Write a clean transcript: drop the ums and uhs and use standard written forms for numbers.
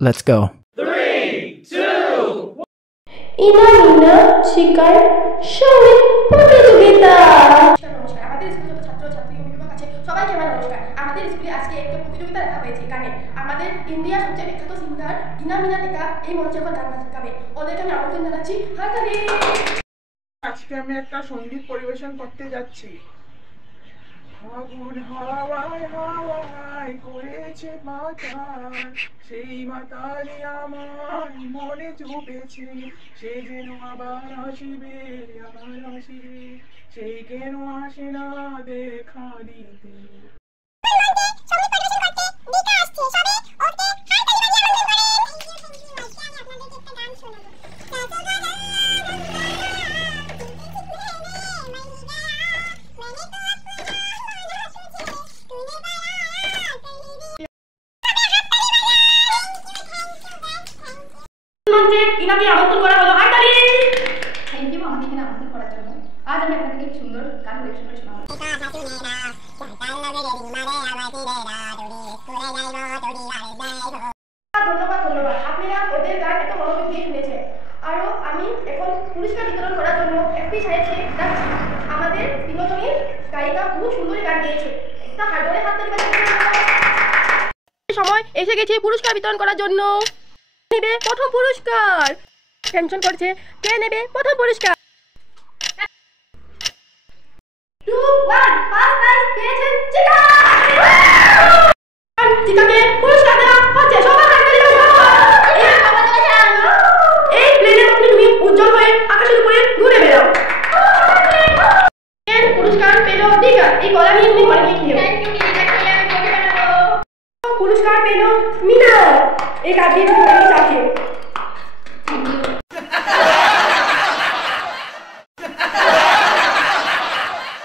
Let's go. 3, 2, 1. ইনামিনা শিকার সঙ্গীত প্রতিযোগিতা। নমস্কার, আমাদের স্কুলে যত ছাত্র ছাত্রী অভিভাবক আছে সবাইকে আমার নমস্কার। আমাদের স্কুলে আজকে একটা প্রতিযোগিতা রাখা হয়েছে গানে। আমাদের ইন্ডিয়ার সবচেয়ে বিখ্যাত সিঙ্গার ইনামিনা টেকা এই মঞ্চে এখন গান গাবে। ওদেরকে আমি আমন্ত্রণ জানাচ্ছি। হাততালি। আজকে আমি একটা সঙ্গীত পরিবেশন করতে যাচ্ছি। ফাগুন হাওয়ায় হাওয়ায় করেছে মাতাল, সেই মাতালে আমার মনে জুটেছে, সে যেন আবার আসিবে, সেই কেন আসে না দেখা দিতে। ইনাকে আমন্ত্রণ করা হলো। হাততালি। থ্যাংক ইউ আমাকে এখানে আমন্ত্রণ করার জন্য। আজ আমি আপনাদেরকে একটি সুন্দর গান পরিবেশন করে শোনাবো। ধন্যবাদ ধন্যবাদ, আপনারা ওদের গান এত মনোযোগ দিয়ে শুনেছেন। আরও আমি এখন পুরস্কার বিতরণ করার জন্য একটি সাহেবকে ডাকছি। আমাদের বিনোদনী গায়িকা খুব সুন্দর গান গেয়েছে। একটা হার্ডওয়ারে হাততালি সময় এসে গেছে পুরস্কার বিতরণ করার জন্য। নেবে প্রথম পুরস্কার। টেনশন করছে, কে নেবে প্রথম পুরস্কার? 2, 1, ফার্স্ট প্রাইজ পেয়েছেন চিকা। চিকাকে পুরস্কার দেওয়া হচ্ছে। সবাই হাততালি দাও। এই প্লেনের মধ্যে তুমি উজ্জ্বল হয়ে আকাশের উপরে ঘুরে বেড়াও। পুরস্কার পেল দিঘা। এই কলা নিয়ে তুমি ঘরে গিয়ে খেও। থ্যাংক ইউ দিঘা, খেয়ে আমি কফি বানাবো। পুরস্কার পেল মিনা। এই কাজে